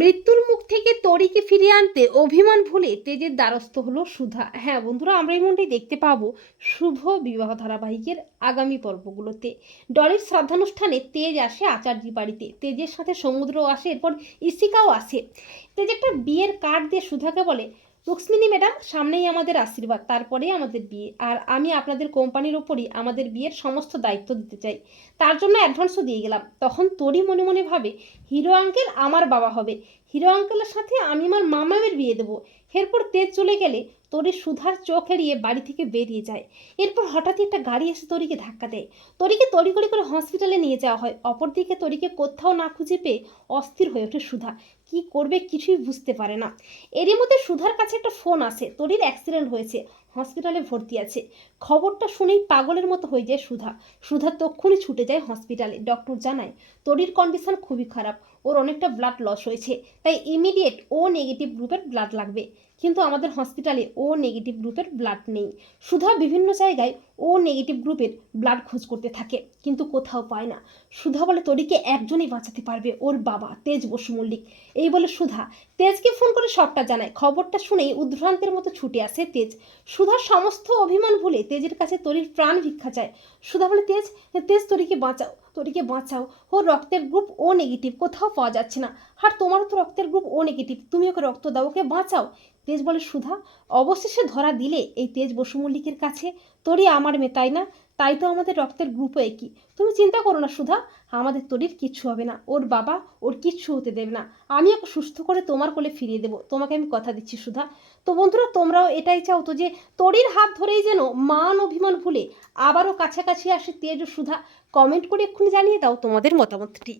মৃত্যুর মুখ থেকে তরিকে ফিরিয়ে আনতে অভিমান ভুলে তেজের দ্বারস্থ হলো সুধা। হ্যাঁ বন্ধুরা, আমরা এই এমনটাই দেখতে পাবো শুভ বিবাহ ধারাবাহিকের আগামী পর্বগুলোতে। ডলির শ্রাদ্ধানুষ্ঠানে তেজ আসে আচার্যি বাড়িতে। তেজের সাথে সমুদ্রও আসে, এরপর ইসিকাও আসে। তেজ একটা বিয়ের কার্ড দিয়ে সুধাকে বলে রুক্মিণী ম্যাডাম সামনেই আমাদের আশীর্বাদ, তারপরেই আমাদের বিয়ে। আর আমি আপনাদের কোম্পানির ওপরই আমাদের বিয়ের সমস্ত দায়িত্ব দিতে চাই। তার জন্য অ্যাডভান্সও দিয়ে গেলাম। তখন তোরই মনে মনে ভাবে, হিরো আঙ্কেল আমার বাবা হবে। হিরো আঙ্কেলের সাথে আমি আমার মামামের বিয়ে দেবো। এরপর তেজ চলে গেলে তরি সুধার চোখ এড়িয়ে বাড়ি থেকে বেরিয়ে যায়। এরপর হঠাৎই একটা গাড়ি এসে তরিকে ধাক্কা দেয়। তরিকে তড়িঘড়ি করে হসপিটালে নিয়ে যাওয়া হয়। অপরদিকে তরিকে কোথাও না খুঁজে পেয়ে অস্থির হয়ে ওঠে সুধা। কি করবে কিছুই বুঝতে পারে না। এরই মধ্যে সুধার কাছে একটা ফোন আসে। তরির অ্যাক্সিডেন্ট হয়েছে। হসপিটালে ভর্তি আছে। খবরটা শুনেই পাগলের মতো হয়ে যায় সুধা। সুধা তক্ষুনি ছুটে যায় হসপিটালে ডক্টর জানায় তরির কন্ডিশন খুবই খারাপ, ওর অনেকটা ব্লাড লস হয়েছে, তাই ইমিডিয়েট ও নেগেটিভ গ্রুপের ব্লাড লাগবে। কিন্তু আমাদের হসপিটালে ও নেগেটিভ গ্রুপের ব্লাড নেই। সুধা বিভিন্ন জায়গায় ও নেগেটিভ গ্রুপের ব্লাড খোঁজ করতে থাকে, কিন্তু কোথাও পায় না। সুধা বলে তরিকে একজনই বাঁচাতে পারবে, ওর বাবা, তেজ বসু মল্লিক। এই বলে সুধা তেজকে ফোন করে সবটা জানায়। খবরটা শুনেই উদ্ভ্রান্তের মতো ছুটে আসে তেজ। সুধার সমস্ত অভিমান ভুলে তেজের কাছে তরির প্রাণ ভিক্ষা চায়। সুধা বলে, তেজ তেজ তরিকে বাঁচাও। তরিকে বাঁচাও। ওর রক্তের গ্রুপ ও নেগেটিভ কোথাও পাওয়া যাচ্ছে না। আর তোমারও তো রক্তের গ্রুপ ও নেগেটিভ তুমি ওকে রক্ত দাও, ওকে বাঁচাও। তেজ বলে, সুধা, অবশেষে ধরা দিলে এই তেজ বসুমল্লিকের কাছে। তোরই আমার মেয়ে, তাই না? তাই তো আমাদের রক্তের গ্রুপও একই। তুমি চিন্তা করো না, সুধা। আমাদের তরির কিচ্ছু হবে না। ওর বাবা ওর কিচ্ছু হতে দেবে না। আমি ওকে সুস্থ করে তোমার কোলে ফিরিয়ে দেবো। তোমাকে আমি কথা দিচ্ছি, সুধা। তো বন্ধুরা, তোমরাও এটাই চাও তো যে তরির হাত ধরেই যেন মান অভিমান ভুলে আবারও কাছাকাছি আসে তেজ সুধা। কমেন্ট করে এক্ষুনি জানিয়ে দাও তোমাদের মতামতটি।